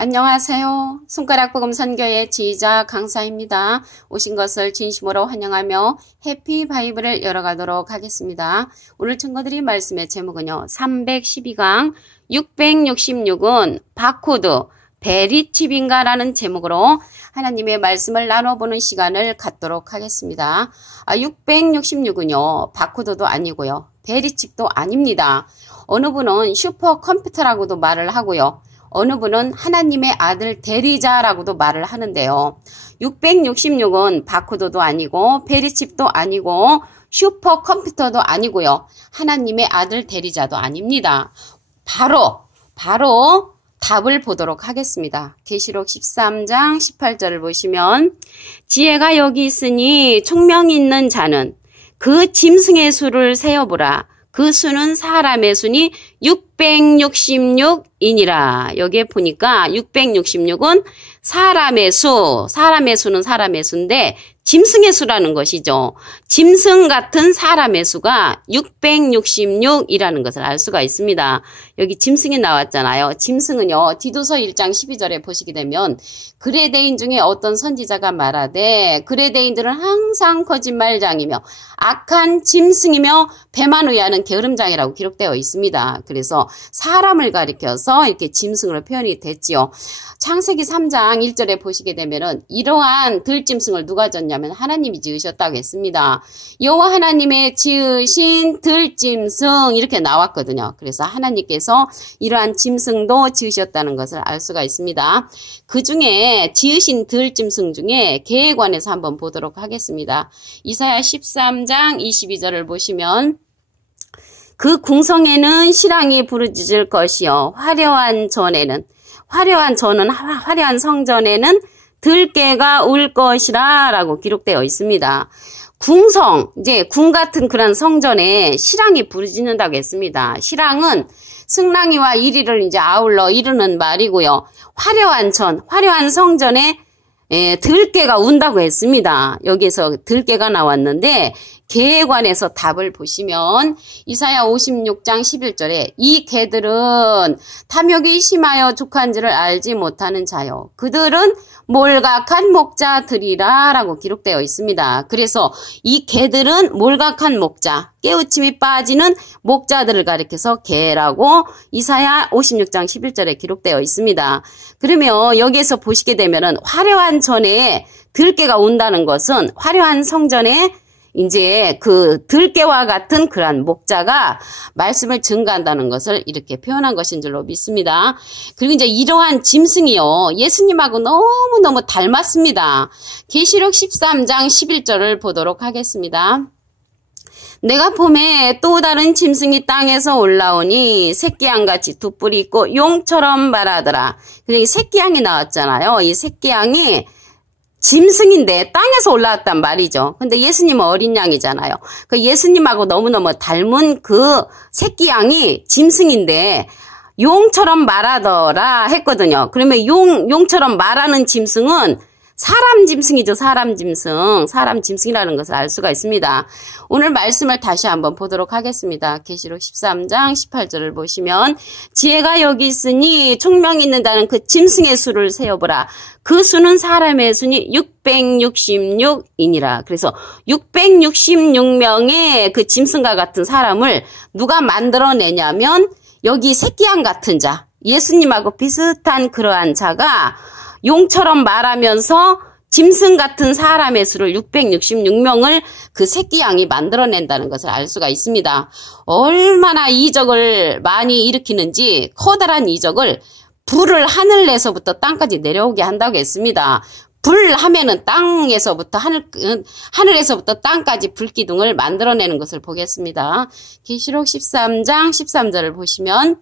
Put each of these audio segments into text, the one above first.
안녕하세요. 손가락복음 선교의 지휘자 강사입니다. 오신 것을 진심으로 환영하며 해피 바이블을 열어가도록 하겠습니다. 오늘 친구들이 말씀의 제목은요. 312강 666은 바코드 베리칩인가 라는 제목으로 하나님의 말씀을 나눠보는 시간을 갖도록 하겠습니다. 666은요. 바코드도 아니고요. 베리칩도 아닙니다. 어느 분은 슈퍼컴퓨터라고도 말을 하고요. 어느 분은 하나님의 아들 대리자라고도 말을 하는데요. 666은 바코드도 아니고 베리칩도 아니고 슈퍼컴퓨터도 아니고요. 하나님의 아들 대리자도 아닙니다. 바로 답을 보도록 하겠습니다. 계시록 13장 18절을 보시면 지혜가 여기 있으니 총명 있는 자는 그 짐승의 수를 세어보라. 그 수는 사람의 수니 666이니라. 여기에 보니까 666은 사람의 수는 사람의 수인데 짐승의 수라는 것이죠. 짐승 같은 사람의 수가 666이라는 것을 알 수가 있습니다. 여기 짐승이 나왔잖아요. 짐승은요. 디도서 1장 12절에 보시게 되면 그레데인 중에 어떤 선지자가 말하되 그레데인들은 항상 거짓말장이며 악한 짐승이며 배만 의하는 게으름장이라고 기록되어 있습니다. 그래서 사람을 가리켜서 이렇게 짐승으로 표현이 됐지요. 창세기 3장 1절에 보시게 되면은 이러한 들짐승을 누가 졌냐면 하나님이 지으셨다고 했습니다. 여호와 하나님의 지으신 들짐승 이렇게 나왔거든요. 그래서 하나님께서 이러한 짐승도 지으셨다는 것을 알 수가 있습니다. 그 중에 지으신 들짐승 중에 개에 관해서 한번 보도록 하겠습니다. 이사야 13장 22절을 보시면 그 궁성에는 실랑이 부르짖을 것이요 화려한 전은 화려한 성전에는 들깨가 울 것이라 라고 기록되어 있습니다. 궁성, 이제 궁 같은 그런 성전에 실랑이 부르짖는다고 했습니다. 실랑은 승랑이와 이리를 이제 아울러 이루는 말이고요. 화려한 성전에 들깨가 운다고 했습니다. 여기에서 들깨가 나왔는데 개에 관해서 답을 보시면 이사야 56장 11절에 이 개들은 탐욕이 심하여 족한지를 알지 못하는 자요. 그들은 몰각한 목자들이라 라고 기록되어 있습니다. 그래서 이 개들은 몰각한 목자, 깨우침이 빠지는 목자들을 가리켜서 개라고 이사야 56장 11절에 기록되어 있습니다. 그러면 여기에서 보시게 되면은 화려한 전에 들깨가 온다는 것은 화려한 성전에 이제 그 들깨와 같은 그러한 목자가 말씀을 증거한다는 것을 이렇게 표현한 것인 줄로 믿습니다. 그리고 이제 이러한 짐승이요. 예수님하고 너무너무 닮았습니다. 계시록 13장 11절을 보도록 하겠습니다. 내가 봄에 또 다른 짐승이 땅에서 올라오니 새끼양같이 두 뿔이 있고 용처럼 말하더라. 그래서 이 새끼양이 나왔잖아요. 이 새끼양이 짐승인데 땅에서 올라왔단 말이죠. 근데 예수님은 어린 양이잖아요. 그 예수님하고 너무너무 닮은 그 새끼 양이 짐승인데 용처럼 말하더라 했거든요. 그러면 용처럼 말하는 짐승은 사람 짐승이죠. 사람 짐승이라는 것을 알 수가 있습니다. 오늘 말씀을 다시 한번 보도록 하겠습니다. 계시록 13장 18절을 보시면 지혜가 여기 있으니 총명이 있는다는 그 짐승의 수를 세어보라. 그 수는 사람의 수니 666이니라. 그래서 666명의 그 짐승과 같은 사람을 누가 만들어내냐면 여기 새끼양 같은 자, 예수님하고 비슷한 그러한 자가 용처럼 말하면서 짐승 같은 사람의 수를 666명을 그 새끼양이 만들어낸다는 것을 알 수가 있습니다. 얼마나 이적을 많이 일으키는지 커다란 이적을 불을 하늘에서부터 땅까지 내려오게 한다고 했습니다. 불 하면은 땅에서부터 하늘에서부터 땅까지 불기둥을 만들어내는 것을 보겠습니다. 계시록 13장 13절을 보시면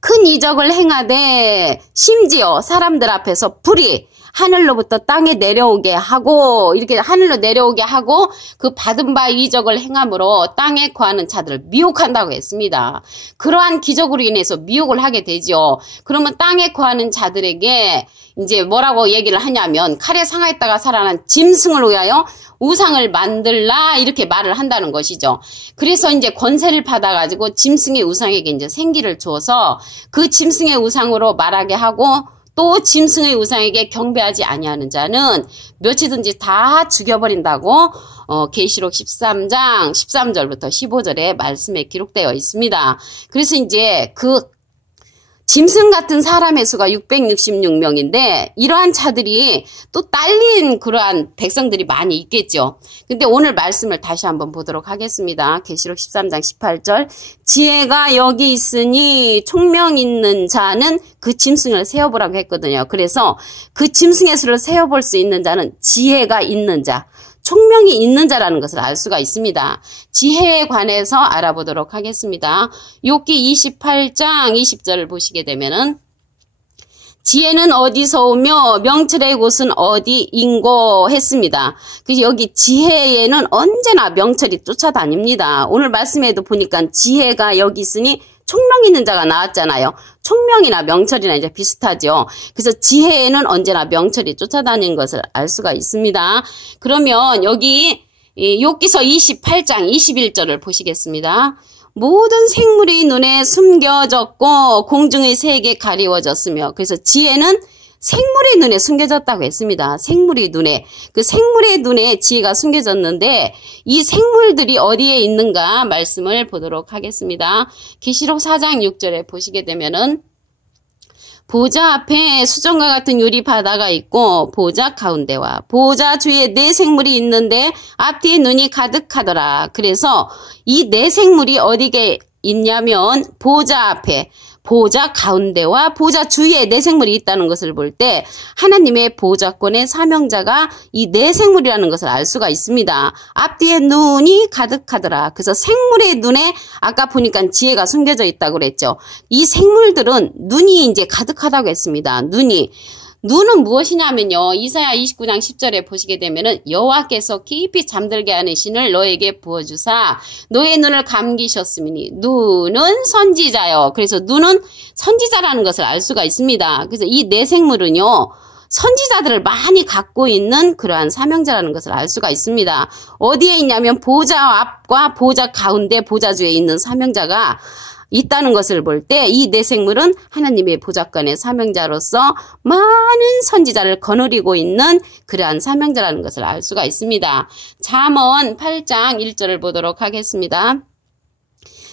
큰 이적을 행하되 심지어 사람들 앞에서 불이 하늘로부터 땅에 내려오게 하고 이렇게 하늘로 내려오게 하고 그 받은 바 이적을 행함으로 땅에 거하는 자들을 미혹한다고 했습니다. 그러한 기적으로 인해서 미혹을 하게 되죠. 그러면 땅에 거하는 자들에게 이제 뭐라고 얘기를 하냐면 칼에 상하였다가 살아난 짐승을 위하여 우상을 만들라 이렇게 말을 한다는 것이죠. 그래서 이제 권세를 받아가지고 짐승의 우상에게 이제 생기를 주어서 그 짐승의 우상으로 말하게 하고 또 짐승의 우상에게 경배하지 아니하는 자는 멸치든지 다 죽여버린다고 계시록 13장 13절부터 15절에 말씀에 기록되어 있습니다. 그래서 이제 그 짐승 같은 사람의 수가 666명인데 이러한 자들이 또 딸린 그러한 백성들이 많이 있겠죠. 근데 오늘 말씀을 다시 한번 보도록 하겠습니다. 계시록 13장 18절 지혜가 여기 있으니 총명 있는 자는 그 짐승을 세어보라고 했거든요. 그래서 그 짐승의 수를 세어볼 수 있는 자는 지혜가 있는 자, 총명이 있는 자라는 것을 알 수가 있습니다. 지혜에 관해서 알아보도록 하겠습니다. 욥기 28장 20절을 보시게 되면은 지혜는 어디서 오며 명철의 곳은 어디인고 했습니다. 그래서 여기 지혜에는 언제나 명철이 쫓아다닙니다. 오늘 말씀에도 보니까 지혜가 여기 있으니 총명 있는 자가 나왔잖아요. 총명이나 명철이나 이제 비슷하죠. 그래서 지혜에는 언제나 명철이 쫓아다니는 것을 알 수가 있습니다. 그러면 여기 욥기서 28장 21절을 보시겠습니다. 모든 생물의 눈에 숨겨졌고 공중의 새에게 가리워졌으며 그래서 지혜는 생물의 눈에 숨겨졌다고 했습니다. 생물의 눈에. 그 생물의 눈에 지혜가 숨겨졌는데 이 생물들이 어디에 있는가 말씀을 보도록 하겠습니다. 계시록 4장 6절에 보시게 되면은 보좌 앞에 수정과 같은 유리 바다가 있고 보좌 가운데와 보좌 주위에 네 생물이 있는데 앞뒤에 눈이 가득하더라. 그래서 이 네 생물이 어디에 있냐면 보좌 앞에 보좌 가운데와 보좌 주위에 네 생물이 있다는 것을 볼 때 하나님의 보좌권의 사명자가 이 네 생물이라는 것을 알 수가 있습니다. 앞뒤에 눈이 가득하더라. 그래서 생물의 눈에 아까 보니까 지혜가 숨겨져 있다고 그랬죠. 이 생물들은 눈이 이제 가득하다고 했습니다. 눈은 무엇이냐면요. 이사야 29장 10절에 보시게 되면은 여호와께서 깊이 잠들게 하는 신을 너에게 부어주사 너의 눈을 감기셨으니 눈은 선지자요. 그래서 눈은 선지자라는 것을 알 수가 있습니다. 그래서 이 네 생물은요. 선지자들을 많이 갖고 있는 그러한 사명자라는 것을 알 수가 있습니다. 어디에 있냐면 보좌 앞과 보좌 가운데 보좌 주에 있는 사명자가 있다는 것을 볼 때 이 네 생물은 하나님의 보좌권의 사명자로서 많은 선지자를 거느리고 있는 그러한 사명자라는 것을 알 수가 있습니다. 잠언 8장 1절을 보도록 하겠습니다.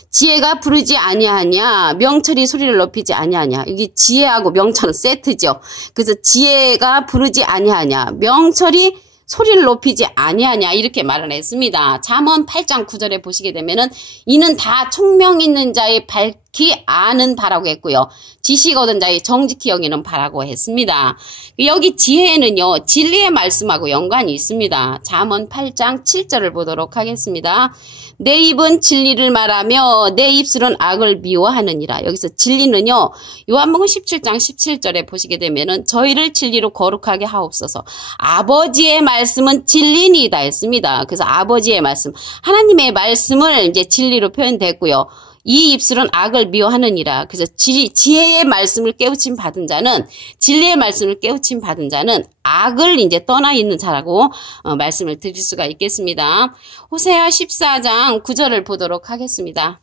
지혜가 부르지 아니하냐 명철이 소리를 높이지 아니하냐. 여기 지혜하고 명철은 세트죠. 그래서 지혜가 부르지 아니하냐 명철이 소리를 높이지 아니하냐 이렇게 말을 했습니다. 잠언 8장 9절에 보시게 되면은 이는 다 총명 있는 자의 밝히 아는 바라고 했고요. 지식 얻은 자의 정직히 여기는 바라고 했습니다. 여기 지혜는요. 진리의 말씀하고 연관이 있습니다. 잠언 8장 7절을 보도록 하겠습니다. 내 입은 진리를 말하며 내 입술은 악을 미워하느니라. 여기서 진리는요. 요한복음 17장 17절에 보시게 되면은 저희를 진리로 거룩하게 하옵소서. 아버지의 말씀은 진리니이다 했습니다. 그래서 아버지의 말씀, 하나님의 말씀을 이제 진리로 표현됐고요. 이 입술은 악을 미워하느니라. 그래서 지혜의 말씀을 깨우침 받은 자는, 진리의 말씀을 깨우침 받은 자는 악을 이제 떠나 있는 자라고 말씀을 드릴 수가 있겠습니다. 호세아 14장 9절을 보도록 하겠습니다.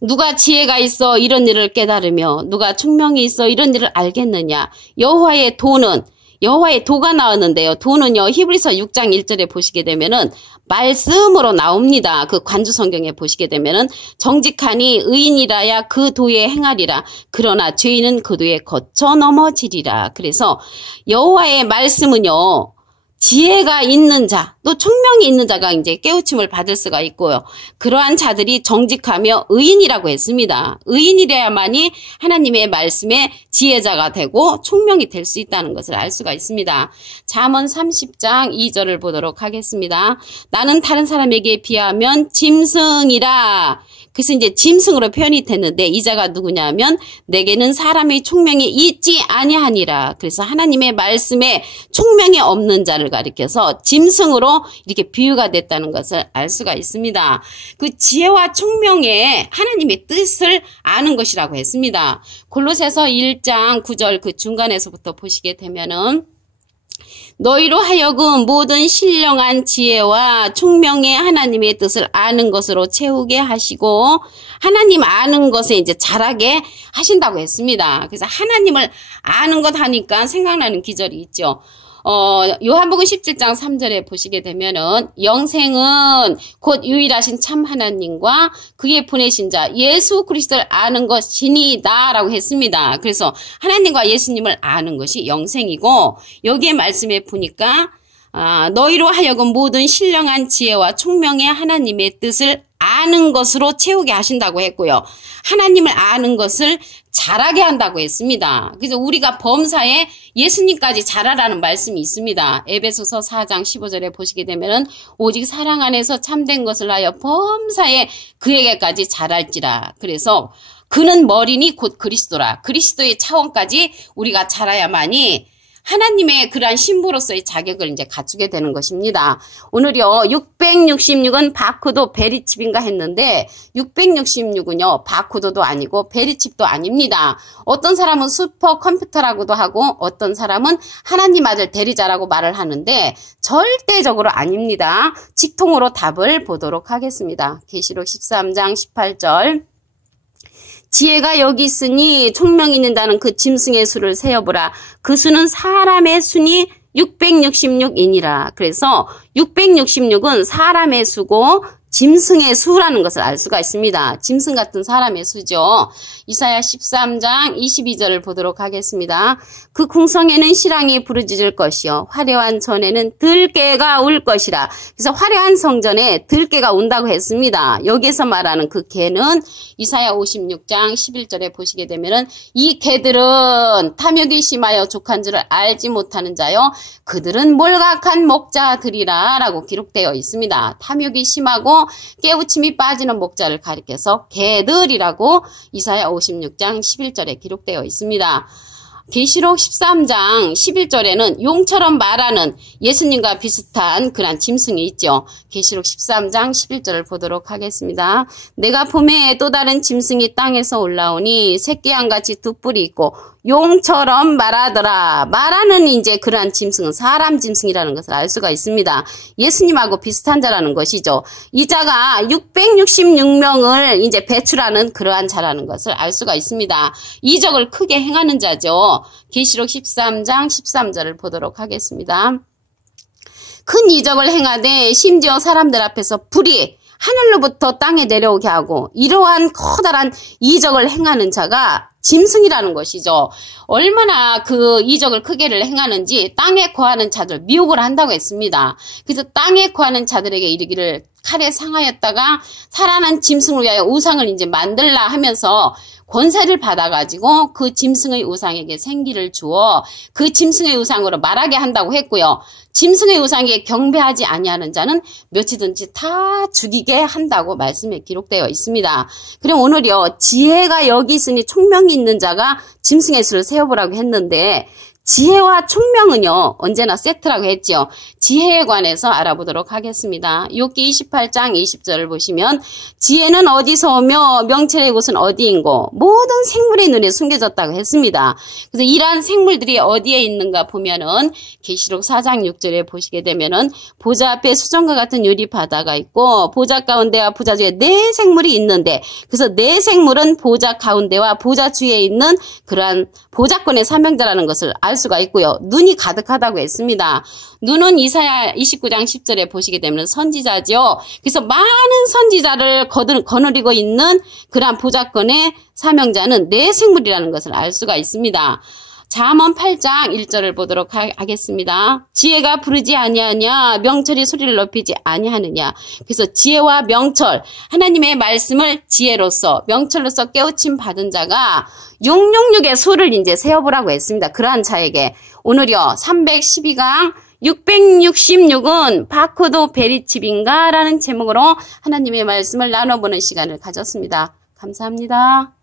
누가 지혜가 있어 이런 일을 깨달으며 누가 총명이 있어 이런 일을 알겠느냐. 여호와의 도가 나왔는데요. 도는요, 히브리서 6장 1절에 보시게 되면은 말씀으로 나옵니다. 그 관주 성경에 보시게 되면은 정직하니 의인이라야 그 도에 행하리라. 그러나 죄인은 그 도에 거쳐 넘어지리라. 그래서 여호와의 말씀은요, 지혜가 있는 자, 또 총명이 있는 자가 이제 깨우침을 받을 수가 있고요. 그러한 자들이 정직하며 의인이라고 했습니다. 의인이래야만이 하나님의 말씀에 지혜자가 되고 총명이 될 수 있다는 것을 알 수가 있습니다. 잠언 30장 2절을 보도록 하겠습니다. 나는 다른 사람에게 비하면 짐승이라. 그래서 이제 짐승으로 표현이 됐는데 이 자가 누구냐면 내게는 사람의 총명이 있지 아니하니라. 그래서 하나님의 말씀에 총명이 없는 자를 가리켜서 짐승으로 이렇게 비유가 됐다는 것을 알 수가 있습니다. 그 지혜와 총명에 하나님의 뜻을 아는 것이라고 했습니다. 골로새서 1장 9절 그 중간에서부터 보시게 되면은 너희로 하여금 모든 신령한 지혜와 총명의 하나님의 뜻을 아는 것으로 채우게 하시고 하나님 아는 것에 이제 자라게 하신다고 했습니다. 그래서 하나님을 아는 것 하니까 생각나는 기절이 있죠. 요한복음 17장 3절에 보시게 되면은 영생은 곧 유일하신 참 하나님과 그의 보내신 자 예수 그리스도를 아는 것이니다라고 했습니다. 그래서 하나님과 예수님을 아는 것이 영생이고, 여기에 말씀에 보니까 너희로 하여금 모든 신령한 지혜와 총명의 하나님의 뜻을 아는 것으로 채우게 하신다고 했고요. 하나님을 아는 것을 잘하게 한다고 했습니다. 그래서 우리가 범사에 예수님까지 잘하라는 말씀이 있습니다. 에베소서 4장 15절에 보시게 되면은 오직 사랑 안에서 참된 것을 하여 범사에 그에게까지 잘할지라. 그래서 그는 머리니 곧 그리스도라. 그리스도의 차원까지 우리가 자라야만이 하나님의 그러한 신부로서의 자격을 이제 갖추게 되는 것입니다. 오늘요, 666은 바코도 베리칩인가 했는데, 666은요, 바코도도 아니고 베리칩도 아닙니다. 어떤 사람은 슈퍼컴퓨터라고도 하고, 어떤 사람은 하나님 아들 대리자라고 말을 하는데, 절대적으로 아닙니다. 직통으로 답을 보도록 하겠습니다. 계시록 13장 18절. 지혜가 여기 있으니 총명이 있는다는 그 짐승의 수를 세어보라. 그 수는 사람의 수니 666이니라. 그래서 666은 사람의 수고 짐승의 수라는 것을 알 수가 있습니다. 짐승 같은 사람의 수죠. 이사야 13장 22절을 보도록 하겠습니다. 그 궁성에는 시랑이 부르짖을 것이요 화려한 전에는 들깨가 울 것이라. 그래서 화려한 성전에 들깨가 온다고 했습니다. 여기에서 말하는 그 개는 이사야 56장 11절에 보시게 되면은 이 개들은 탐욕이 심하여 족한 줄을 알지 못하는 자요 그들은 몰각한 목자들이라 라고 기록되어 있습니다. 탐욕이 심하고 깨우침이 빠지는 목자를 가리켜서 개들이라고 이사야 56장 11절에 기록되어 있습니다. 계시록 13장 11절에는 용처럼 말하는 예수님과 비슷한 그런 짐승이 있죠. 계시록 13장 11절을 보도록 하겠습니다. 내가 봄에 또 다른 짐승이 땅에서 올라오니 새끼양같이 두 뿔이 있고 용처럼 말하더라. 말하는 이제 그러한 짐승은 사람 짐승이라는 것을 알 수가 있습니다. 예수님하고 비슷한 자라는 것이죠. 이 자가 666명을 이제 배출하는 그러한 자라는 것을 알 수가 있습니다. 이적을 크게 행하는 자죠. 계시록 13장 13절을 보도록 하겠습니다. 큰 이적을 행하되 심지어 사람들 앞에서 불이 하늘로부터 땅에 내려오게 하고 이러한 커다란 이적을 행하는 자가 짐승이라는 것이죠. 얼마나 그 이적을 크게를 행하는지 땅에 거하는 자들 미혹을 한다고 했습니다. 그래서 땅에 거하는 자들에게 이르기를 칼에 상하였다가 살아난 짐승을 위하여 우상을 이제 만들라 하면서 권세를 받아가지고 그 짐승의 우상에게 생기를 주어 그 짐승의 우상으로 말하게 한다고 했고요. 짐승의 우상에 경배하지 아니하는 자는 몇이든지 다 죽이게 한다고 말씀에 기록되어 있습니다. 그럼 오늘요, 지혜가 여기 있으니 총명이 있는 자가 짐승의 수를 세어보라고 했는데 지혜와 총명은요, 언제나 세트라고 했죠. 지혜에 관해서 알아보도록 하겠습니다. 욥기 28장 20절을 보시면 지혜는 어디서 오며 명철의 곳은 어디인고 모든 생물의 눈에 숨겨졌다고 했습니다. 그래서 이러한 생물들이 어디에 있는가 보면은 계시록 4장 6절에 보시게 되면은 보좌 앞에 수정과 같은 유리 바다가 있고 보좌 가운데와 보좌 주에 네 생물이 있는데 그래서 네 생물은 보좌 가운데와 보좌 주에 있는 그러한 보좌권의 사명자라는 것을 알 수가 있고요. 눈이 가득하다고 했습니다. 눈은 이사야 29장 10절에 보시게 되면 선지자죠. 그래서 많은 선지자를 거느리고 있는 그러한 보좌권의 사명자는 네 생물이라는 것을 알 수가 있습니다. 잠언 8장 1절을 보도록 하겠습니다. 지혜가 부르지 아니하냐 명철이 소리를 높이지 아니하느냐. 그래서 지혜와 명철 하나님의 말씀을 지혜로서 명철로서 깨우침 받은 자가 666의 수를 이제 세어보라고 했습니다. 그러한 자에게 오늘요 312강 666은 바코도 베리칩인가 라는 제목으로 하나님의 말씀을 나눠보는 시간을 가졌습니다. 감사합니다.